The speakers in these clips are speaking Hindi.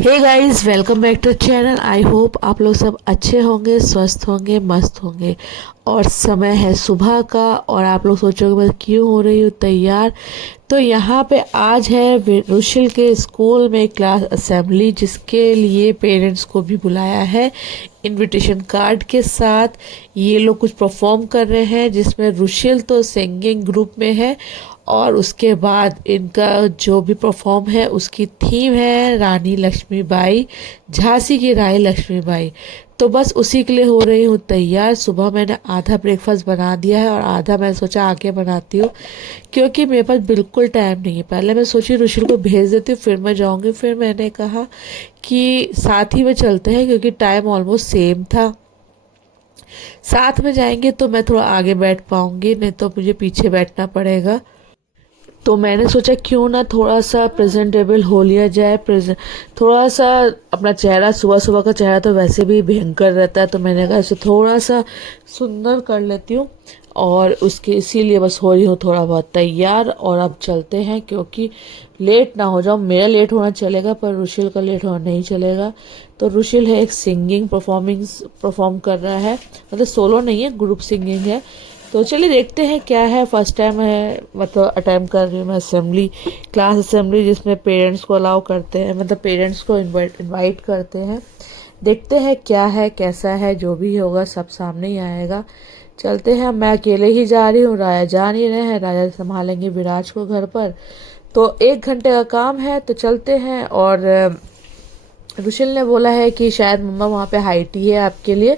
Hey guys, welcome back to channel. I hope आप लोग सब अच्छे होंगे, स्वस्थ होंगे, मस्त होंगे। और समय है सुबह का और आप लोग सोचोगे मैं क्यों हो रही हूँ तैयार। तो यहाँ पे आज है रुशिल के स्कूल में क्लास असेंबली, जिसके लिए पेरेंट्स को भी बुलाया है इनविटेशन कार्ड के साथ। ये लोग कुछ परफॉर्म कर रहे हैं, जिसमें रुशिल तो सिंगिंग ग्रुप में है और उसके बाद इनका जो भी परफॉर्म है उसकी थीम है रानी लक्ष्मीबाई, झांसी की रानी लक्ष्मीबाई। तो बस उसी के लिए हो रही हूँ तैयार। सुबह मैंने आधा ब्रेकफास्ट बना दिया है और आधा मैं सोचा आके बनाती हूँ, क्योंकि मेरे पास बिल्कुल टाइम नहीं है। पहले मैं सोची ऋषि को भेज देती हूँ फिर मैं जाऊँगी, फिर मैंने कहा कि साथ ही में चलते हैं क्योंकि टाइम ऑलमोस्ट सेम था। साथ में जाएंगे तो मैं थोड़ा आगे बैठ पाऊंगी, नहीं तो मुझे पीछे बैठना पड़ेगा। तो मैंने सोचा क्यों ना थोड़ा सा प्रेजेंटेबल हो लिया जाए, प्रेजेंट थोड़ा सा। अपना चेहरा, सुबह सुबह का चेहरा तो वैसे भी भयंकर रहता है, तो मैंने कहा इसे थोड़ा सा सुंदर कर लेती हूँ। और उसके इसीलिए बस हो रही हूँ थोड़ा बहुत तैयार। और अब चलते हैं क्योंकि लेट ना हो जाऊँ। मेरा लेट होना चलेगा पर रुशिल का लेट होना नहीं चलेगा। तो रुशिल है एक सिंगिंग परफॉर्म कर रहा है, मतलब सोलो नहीं है, ग्रुप सिंगिंग है। तो चलिए देखते हैं क्या है। फर्स्ट टाइम है, मतलब अटेम्प्ट कर रही हूँ मैं असेंबली, क्लास असेंबली, जिसमें पेरेंट्स को अलाउ करते हैं, मतलब पेरेंट्स को इनवाइट करते हैं। देखते हैं क्या है कैसा है, जो भी होगा सब सामने ही आएगा। चलते हैं। मैं अकेले ही जा रही हूँ, राजा जा नहीं रहे हैं, राजा संभालेंगे विराज को घर पर। तो 1 घंटे का काम है, तो चलते हैं। और रुशिल ने बोला है कि शायद मम्मा वहाँ पे हाई टी है आपके लिए,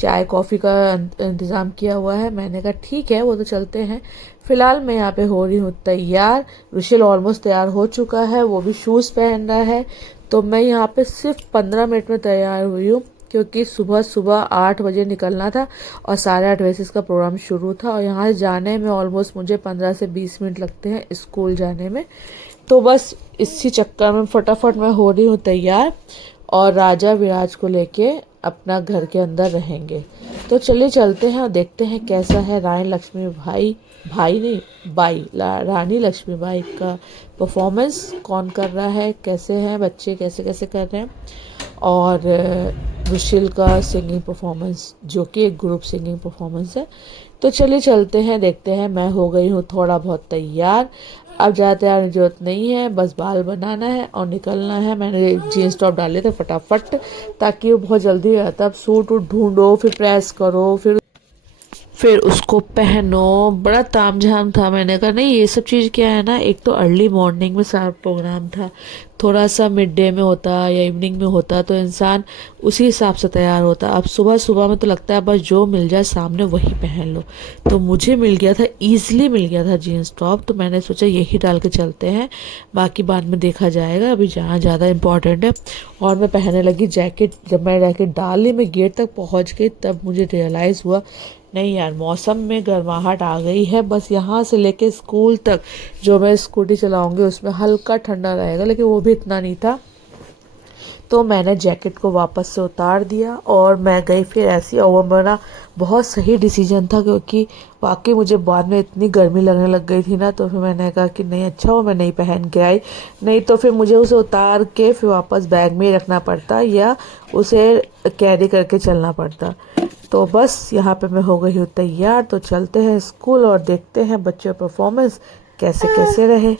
चाय कॉफ़ी का इंतज़ाम किया हुआ है। मैंने कहा ठीक है, वो तो चलते हैं। फ़िलहाल मैं यहाँ पे हो रही हूँ तैयार। रुशिल ऑलमोस्ट तैयार हो चुका है, वो भी शूज़ पहन रहा है। तो मैं यहाँ पे सिर्फ 15 मिनट में तैयार हुई हूँ, क्योंकि सुबह सुबह 8 बजे निकलना था और 8:30 बजे से इसका प्रोग्राम शुरू था। और यहाँ से जाने में ऑलमोस्ट मुझे 15 से 20 मिनट लगते हैं स्कूल जाने में। तो बस इसी चक्कर में फटाफट मैं हो रही हूँ तैयार। और राजा विराज को लेके अपना घर के अंदर रहेंगे। तो चलिए चलते हैं और देखते हैं कैसा है रानी लक्ष्मीबाई, भाई नहीं बाई, रानी लक्ष्मीबाई का परफॉर्मेंस कौन कर रहा है, कैसे हैं बच्चे, कैसे कैसे कर रहे हैं। और रुशिल का सिंगिंग परफॉर्मेंस, जो कि एक ग्रुप सिंगिंग परफॉर्मेंस है। तो चलिए चलते हैं, देखते हैं। मैं हो गई हूँ थोड़ा बहुत तैयार। अब ज़्यादा तैयार की जरूरत नहीं है, बस बाल बनाना है और निकलना है। मैंने जीन्स टॉप डाले थे फटाफट, ताकि वो बहुत जल्दी हो जाता। अब सूट वूट ढूंढो, फिर प्रेस करो, फिर उसको पहनो, बड़ा तामझाम था। मैंने कहा नहीं, ये सब चीज़ क्या है ना, एक तो अर्ली मॉर्निंग में सारा प्रोग्राम था, थोड़ा सा मिड डे में होता या इवनिंग में होता तो इंसान उसी हिसाब से तैयार होता। अब सुबह सुबह में तो लगता है बस जो मिल जाए सामने वही पहन लो। तो मुझे मिल गया था, ईजिली मिल गया था जीन्स टॉप, तो मैंने सोचा यही डाल के चलते हैं, बाकी बाद में देखा जाएगा, अभी जहाँ ज़्यादा इम्पोर्टेंट है। और मैं पहनने लगी जैकेट। जब मैं जैकेट डाल ली, मैं गेट तक पहुँच गई, तब मुझे रियलाइज़ हुआ नहीं यार, मौसम में गर्माहट आ गई है। बस यहाँ से लेके स्कूल तक जो मैं स्कूटी चलाऊंगी उसमें हल्का ठंडा रहेगा, लेकिन वो भी इतना नहीं था। तो मैंने जैकेट को वापस से उतार दिया और मैं गई फिर ऐसी। और वो मेरा बहुत सही डिसीजन था, क्योंकि वाकई मुझे बाद में इतनी गर्मी लगने लग गई थी ना, तो फिर मैंने कहा कि नहीं, अच्छा हुआ मैं नहीं पहन के आई, नहीं तो फिर मुझे उसे उतार के फिर वापस बैग में ही रखना पड़ता या उसे कैरी करके चलना पड़ता। तो बस यहाँ पे मैं हो गई हूँ तैयार। तो चलते हैं स्कूल और देखते हैं बच्चों का परफॉर्मेंस कैसे कैसे रहे।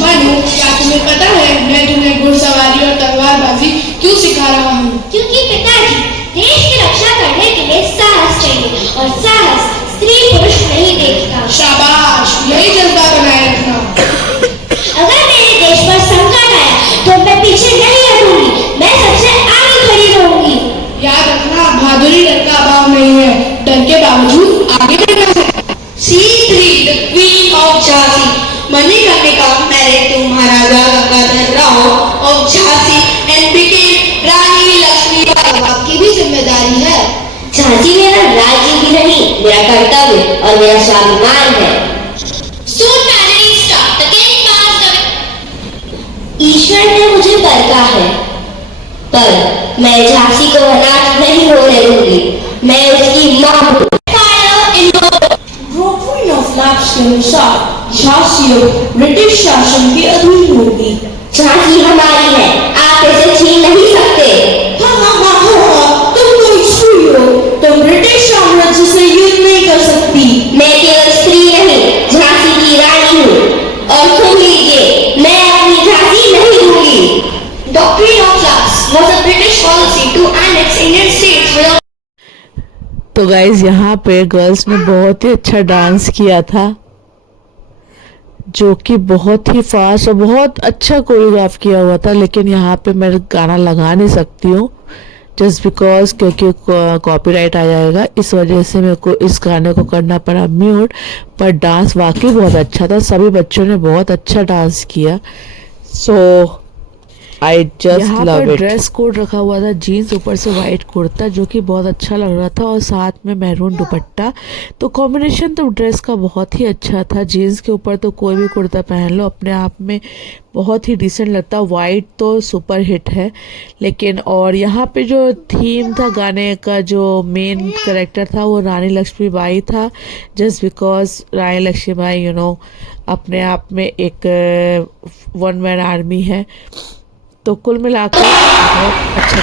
मनु, क्या तुम्हें पता है मैं तुम्हें घुड़सवारी और तलवारबाजी क्यों सिखा रहा हूँ? क्योंकि पिताजी, देश की रक्षा करने के लिए साहस चाहिए और साहस स्त्री पुरुष नहीं देखता। शाबाश, यही जज्बा बनाए रखना। अगर मेरे देश पर संकट आया तो मैं पीछे नहीं हटूंगी, मैं सबसे आगे खड़ी रहूंगी। याद रखना, बहादुरी डर का अभाव नहीं है, डर के बावजूद आगे बढ़ना है। Scene 3, The Queen of Jhansi. Manikarnika married to Maharaja Gangadhar Rao of Jhansi and became Rani Lakshmi Bai. आपकी भी जिम्मेदारी है। झांसी मेरा राज्य ही नहीं, मेरा कर्तव्य और मेरा स्वाभिमान है। Soon tragedy start. The king passed away. ईश्वर ने मुझे बरका है, पर मैं झांसी को अनाथ नहीं होने दूंगी। मैं उसकी माँ हूँ। Brooklyn of Labs के अनुसार झांसी अब ब्रिटिश शासन के अधीन होगी। झांसी हमारी है, आप इसे छीन नहीं सकते। तुम तो स्त्री हो, तुम ब्रिटिश साम्राज्य से युद्ध नहीं कर सकती। मैं केवल स्त्री नहीं, झांसी की रानी हूँ। और सुन लीजिए, मैं अपनी झांसी नहीं दूंगी। Doctrine of Labs was a British policy to annex Indian states without तो गाइज यहाँ पे गर्ल्स ने बहुत ही अच्छा डांस किया था, जो कि बहुत ही फास्ट और बहुत अच्छा कोरियोग्राफ किया हुआ था। लेकिन यहाँ पे मैं गाना लगा नहीं सकती हूँ जस्ट बिकॉज, क्योंकि कॉपीराइट आ जाएगा। इस वजह से मेरे को इस गाने को करना पड़ा म्यूट। पर डांस वाकई बहुत अच्छा था, सभी बच्चों ने बहुत अच्छा डांस किया। So I just love it. Dress code रखा हुआ था, जीन्स ऊपर से वाइट कुर्ता जो कि बहुत अच्छा लग रहा था, और साथ में मैरून दुपट्टा। तो कॉम्बिनेशन तो ड्रेस का बहुत ही अच्छा था। जीन्स के ऊपर तो कोई भी कुर्ता पहन लो अपने आप में बहुत ही डिसेंट लगता। वाइट तो सुपर हिट है। लेकिन और यहाँ पे जो थीम था गाने का, जो मेन कैरेक्टर था वो रानी लक्ष्मीबाई था, जस्ट बिकॉज रानी लक्ष्मीबाई अपने आप में एक वन मैन आर्मी है। तो कुल मिलाकर बहुत अच्छा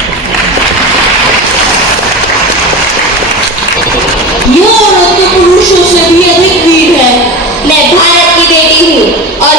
ये औरत तो पुरुषों से भी अधिक वीर है। मैं भारत की बेटी हूँ और